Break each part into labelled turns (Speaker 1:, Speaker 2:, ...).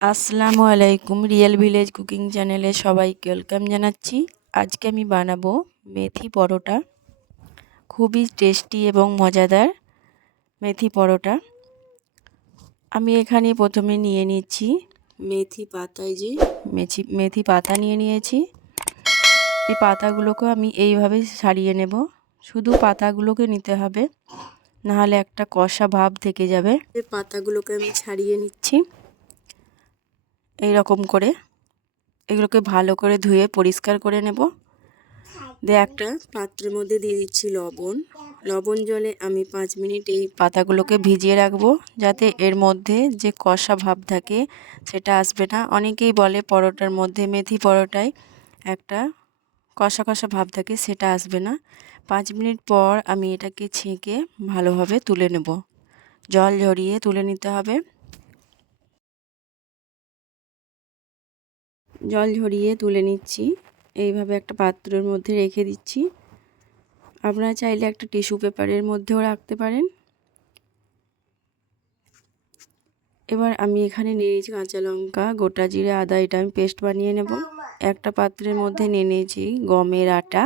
Speaker 1: আসসালামু আলাইকুম real village cooking চ্যানেলে সবাইকে ওয়েলকাম জানাচ্ছি। আজকে আমি বানাবো মেথি পরোটা। খুবই টেস্টি এবং মজাদার মেথি পরোটা। আমি এখানে প্রথমে নিয়ে নিচ্ছি মেথি পাতায় যে মেথি মেথি পাতা নিয়ে নিয়েছি। এই পাতাগুলোকে আমি এইভাবে সারিয়ে নেব। শুধু পাতাগুলোকে নিতে হবে, নাহলে একটা কষা ভাব থেকে যাবে। পাতাগুলোকে আমি ছাড়িয়ে নিচ্ছি। এই রকম করে এগুলোকে ভালো করে ধুয়ে পরিষ্কার করে নেব। দিয়ে একটা পাত্রের মধ্যে দিয়ে দিচ্ছি লবণ। লবণ জলে আমি পাঁচ মিনিট এই পাতাগুলোকে ভিজিয়ে রাখব যাতে এর মধ্যে যে কষা ভাব থাকে সেটা আসবে না। অনেকেই বলে পরোটার মধ্যে মেথি পরোটায় একটা কষা কষা ভাব থাকে সেটা আসবে না। পাঁচ মিনিট পর আমি এটাকে ছেঁকে ভালোভাবে তুলে নেব। জল ঝরিয়ে তুলে নিতে হবে। জল ঝরিয়ে তুলে নিচ্ছি। এইভাবে একটা পাত্রের মধ্যে রেখে দিচ্ছি। আপনারা চাইলে একটা টিস্যু পেপারের মধ্যেও রাখতে পারেন। এবার আমি এখানে নিয়ে নিয়েছি কাঁচা লঙ্কা, গোটা জিরে, আদা, এটা আমি পেস্ট বানিয়ে নেব। একটা পাত্রের মধ্যে নিয়ে নিয়েছি গমের আটা।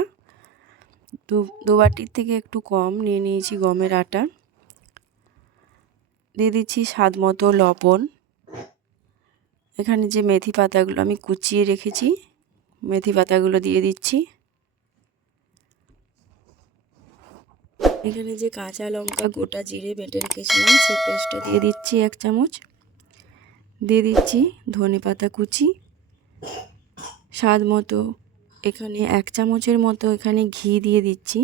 Speaker 1: দু দু বাটির থেকে একটু কম নিয়ে নিয়েছি গমের আটা। দিয়ে দিচ্ছি স্বাদ মতো লবণ। এখানে যে মেথি পাতাগুলো আমি কুচিয়ে রেখেছি, মেথি পাতাগুলো দিয়ে দিচ্ছি। এখানে যে কাঁচা লঙ্কা গোটা জিরে বেটে রেখেছিলাম, সেই পেস্টটা দিয়ে দিচ্ছি এক চামচ। দিয়ে দিচ্ছি ধনে পাতা কুচি। স্বাদ মতো এখানে এক চামচের মতো এখানে ঘি দিয়ে দিচ্ছি।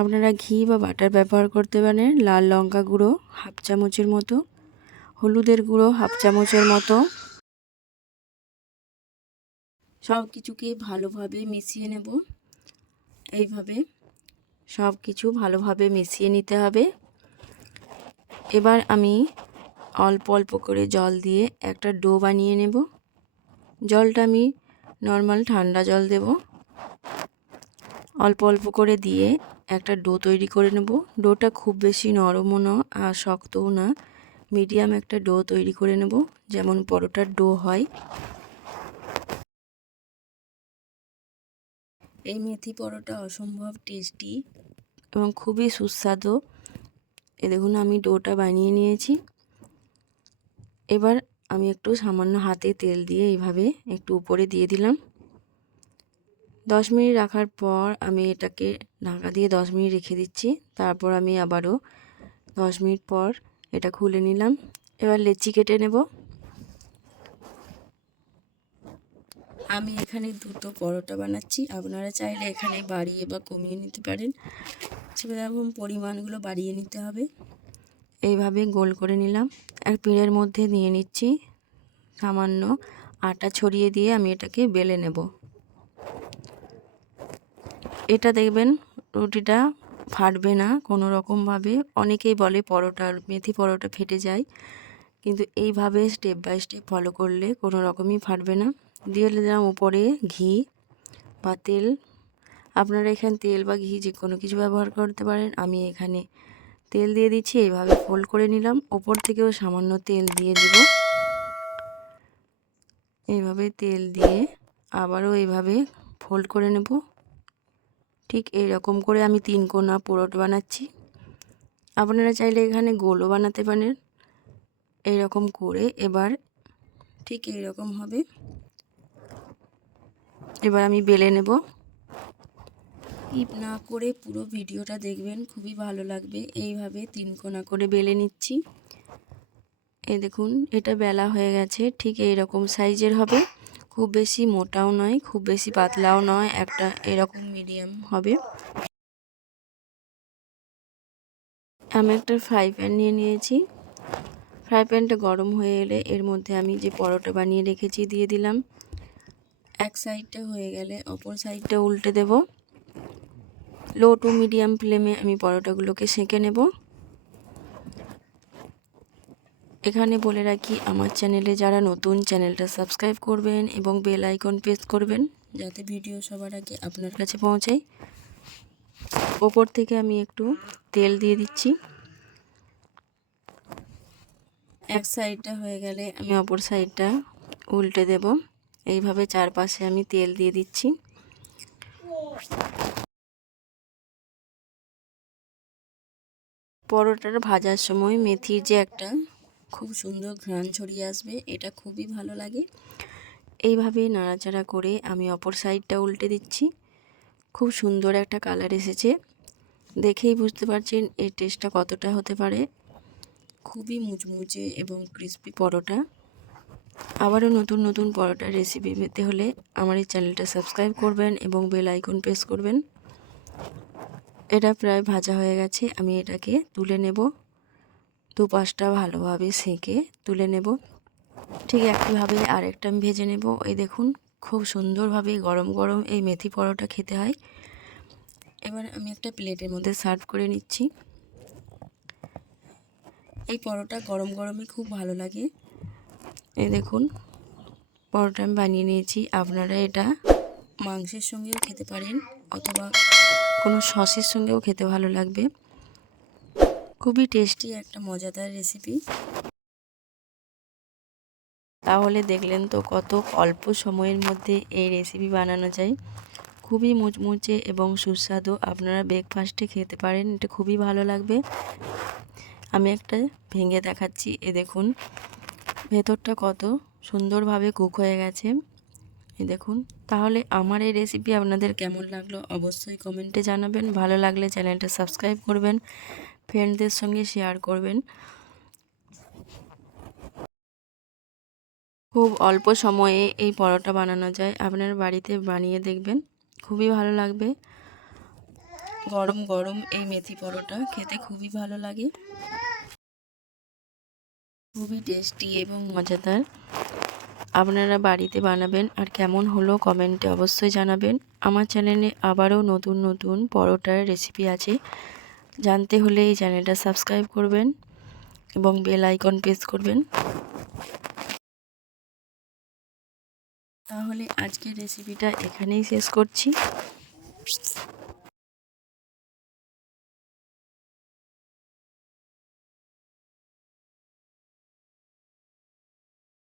Speaker 1: আপনারা ঘি বা বাটার ব্যবহার করতে পারেন, লাল লঙ্কা গুঁড়ো হাফ চামচের মতো। হলুদের গুঁড়ো হাফ চামচের মতো। সব কিছুকে ভালোভাবে মিশিয়ে নেব। এইভাবে সব কিছু ভালোভাবে মিশিয়ে নিতে হবে। এবার আমি অল্প অল্প করে জল দিয়ে একটা ডো বানিয়ে নেব। জলটা আমি নর্মাল ঠান্ডা জল দেব। অল্প অল্প করে দিয়ে একটা ডো তৈরি করে নেব। ডোটা খুব বেশি নরমও না আর শক্তও না। মিডিয়াম একটা ডো তৈরি করে নেব, যেমন পরোটার ডো হয়। এই মেথি পরোটা অসম্ভব টেস্টি এবং খুবই সুস্বাদু। এ দেখুন, আমি ডোটা বানিয়ে নিয়েছি। এবার আমি একটু সামান্য হাতে তেল দিয়ে এইভাবে একটু উপরে দিয়ে দিলাম। দশ মিনিট রাখার পর আমি এটাকে ঢাকা দিয়ে দশ মিনিট রেখে দিচ্ছি। তারপর আমি আবারও দশ মিনিট পর এটা খুলে নিলাম। এবার লেচি কেটে নেব। আমি এখানে দুটো পরোটা বানাচ্ছি। আপনারা চাইলে এখানে বাড়িয়ে বা কমিয়ে নিতে পারেন। সেরকম পরিমাণগুলো বাড়িয়ে নিতে হবে। এইভাবে গোল করে নিলাম। এক পিঁড়ের মধ্যে নিয়ে নিচ্ছি সামান্য আটা ছড়িয়ে দিয়ে আমি এটাকে বেলে নেব। এটা দেখবেন রুটিটা ফাটবে না কোনো রকমভাবে অনেকেই বলে পরোটার মেথি পরোটা ফেটে যায়। কিন্তু এইভাবে স্টেপ বাই স্টেপ ফলো করলে কোনো রকমই ফাটবে না। দিয়ে দিলাম উপরে ঘি বা তেল। আপনারা এখানে তেল বা ঘি যে কোনো কিছু ব্যবহার করতে পারেন। আমি এখানে তেল দিয়ে দিচ্ছি, এইভাবে ফোল্ড করে নিলাম। ওপর থেকেও সামান্য তেল দিয়ে দেব। এইভাবে তেল দিয়ে আবারও এইভাবে ফোল্ড করে নেব। ঠিক এই রকম করে আমি তিন কোনা পোড়ট বানাচ্ছি। আপনারা চাইলে এখানে গোলও বানাতে পারেন। এইরকম করে এবার ঠিক এইরকম হবে। এবার আমি বেলে নেব। টিপ না করে পুরো ভিডিওটা দেখবেন, খুবই ভালো লাগবে। এইভাবে তিন কোনা করে বেলে নিচ্ছি। এই দেখুন, এটা বেলা হয়ে গেছে। ঠিক এই রকম সাইজের হবে। খুব বেশি মোটাও নয়, খুব বেশি পাতলাও নয়, একটা এরকম মিডিয়াম হবে। আমি একটা ফ্রাই প্যান নিয়ে নিয়েছি। ফ্রাই প্যানটা গরম হয়ে এলে এর মধ্যে আমি যে পরোটা বানিয়ে রেখেছি দিয়ে দিলাম। এক সাইডটা হয়ে গেলে অপর সাইডটা উল্টে দেব। লো টু মিডিয়াম ফ্লেমে আমি পরোটাগুলোকে সেঁকে নেব। এখানে বলে রাখি, আমার চ্যানেলে যারা নতুন, চ্যানেলটা সাবস্ক্রাইব করবেন এবং বেল আইকন প্রেস করবেন যাতে ভিডিও সবার আগে আপনার কাছে পৌঁছায়। ওপর থেকে আমি একটু তেল দিয়ে দিচ্ছি। এক সাইডটা হয়ে গেলে আমি অপর সাইডটা উল্টে দেব। এইভাবে চারপাশে আমি তেল দিয়ে দিচ্ছি। পরোটার ভাজার সময় মেথির যে একটা খুব সুন্দর ঘ্রাণ ছড়িয়ে আসবে, এটা খুবই ভালো লাগে। এইভাবে নাড়াচাড়া করে আমি অপর সাইডটা উল্টে দিচ্ছি। খুব সুন্দর একটা কালার এসেছে। দেখেই বুঝতে পারছেন এর টেস্টটা কতটা হতে পারে। খুবই মুচমুচে এবং ক্রিস্পি পরোটা। আবারও নতুন নতুন পরোটার রেসিপি পেতে হলে আমার এই চ্যানেলটা সাবস্ক্রাইব করবেন এবং বেল আইকন প্রেস করবেন। এটা প্রায় ভাজা হয়ে গেছে, আমি এটাকে তুলে নেব। দু পাশটা ভালোভাবে সেঁকে তুলে নেব। ঠিক একইভাবে আরেকটা আমি ভেজে নেব। এই দেখুন, খুব সুন্দরভাবে গরম গরম এই মেথি পরোটা খেতে হয়। এবার আমি একটা প্লেটের মধ্যে সার্ভ করে নিচ্ছি। এই পরোটা গরম গরমে খুব ভালো লাগে। এই দেখুন, পরোটা আমি বানিয়ে নিয়েছি। আপনারা এটা মাংসের সঙ্গেও খেতে পারেন অথবা কোনো সসের সঙ্গেও খেতে ভালো লাগবে। খুবই টেস্টি একটা, মজাদার রেসিপি তাহলে দেখলেন তো কত অল্প সময়ের মধ্যে এই রেসিপি বানানো যায়। খুবই মুচমুচে এবং সুস্বাদু। আপনারা ব্রেকফাস্টে খেতে পারেন, এটা খুবই ভালো লাগবে। আমি একটা ভেঙে দেখাচ্ছি, এ দেখুন। ভেতরটা কত সুন্দরভাবে কুক হয়ে গেছে। এ দেখুন। তাহলে আমার এই রেসিপি আপনাদের কেমন লাগল? অবশ্যই কমেন্টে জানাবেন। ভালো লাগলে চ্যানেলটা সাবস্ক্রাইব করবেন। ফ্রেন্ডদের সঙ্গে শেয়ার করবেন। খুব অল্প সময়ে এই পরোটা বানানো যায়। আপনার বাড়িতে বানিয়ে দেখবেন। খুবই ভালো লাগবে। গরম গরম এই মেথি পরোটা খেতে খুবই ভালো লাগে। খুবই টেস্টি এবং মজাদার। আপনারা বাড়িতে বানাবেন আর কেমন হলো কমেন্টে অবশ্যই জানাবেন। আমার চ্যানেলে আবারও নতুন নতুন পরোটার রেসিপি আছে। জানতে হলে এই চ্যানেলটা সাবস্ক্রাইব করবেন এবং বেল আইকন প্রেস করবেন। তাহলে আজকের রেসিপিটা এখানেই শেষ করছি।